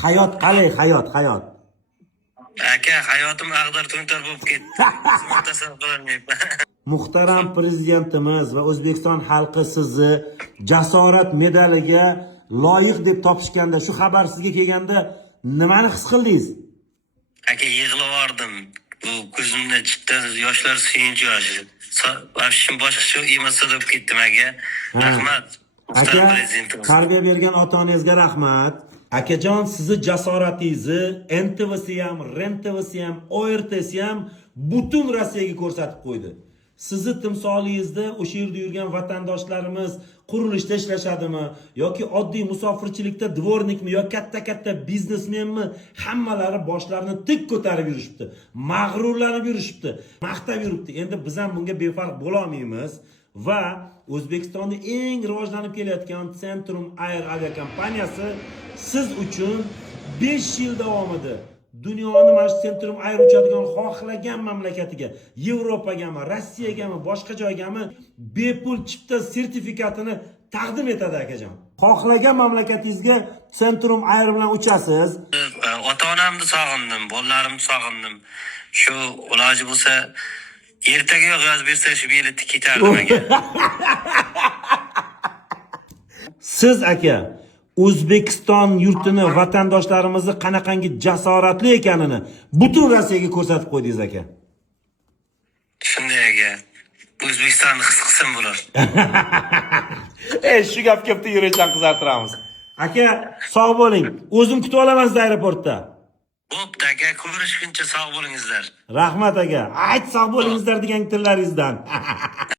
Hayot qalay, hayot. Aka, hayotim ag'dar-to'ntar bo'lib ketdi. Tasavvur qilolmayman. Muhtaram prezidentimiz va O'zbekiston xalqi sizni jasorat medaliga loyiq deb topishganda, shu xabar sizga kelganda nimani his qildingiz? Aka, yig'lavordim. Bu ko'zimda jiddan yoshlar suyunchi yoshi. Vafshim boshqacha emasda bo'lib ketdim aka. Rahmat. Aka, tarbiya bergan ota-onangizga rahmat. Akajon, sizni jasoratingizni NTV'si ham, RENTV'si ham, ORT'si ham butun Rossiyaga ko'rsatib qo'ydi. Sizni timsolingizni o'sha yerda yurgan vatandoshlarimiz qurilishda ishlashadimi yoki oddiy musofirchilikda dvornikmi yo katta biznesmenmi, hammalari boshlarini tik ko'tarib yurishibdi. Mag'rurlanib yurishibdi, maqtab yuribdi. Endi biz ham bunga befarq bo'la olmaymiz va O'zbekistonda eng rivojlanib kelayotgan Centrum Air aviakompaniyasi siz uchun 5 yil davomida dunyoni mana shu Centrum Air uchadigan xohlagan mamlakatiga, Yevropagami, Rossiyagami, boshqa joygami bepul chipta sertifikatini taqdim etadi akajon. Xohlagan mamlakatingizga Centrum Air bilan uchasiz. Ota-onamni sog'indim, bolalarimni sog'indim. Shu iloji bo'lsa ertaga yozib bersa shu biletni ketardim aka. Siz aka O'zbekiston yurtini, vatandoshlarimizni qanaqangi jasoratli ekanini butun Rossiyaga ko'rsatib qo'ydingiz aka. Shunday aka. O'zbekistonni his qilsin bular. Shu gap kelibdi, yurakdan qizartiramiz. Aka, sog' bo'ling. O'zim kutib olaman sizni aeroportda. Bo'pti aka, ko'rishguncha sog' bo'lingizlar. Rahmat aka. Ayt sog' bo'lingizlar degan tillaringizdan.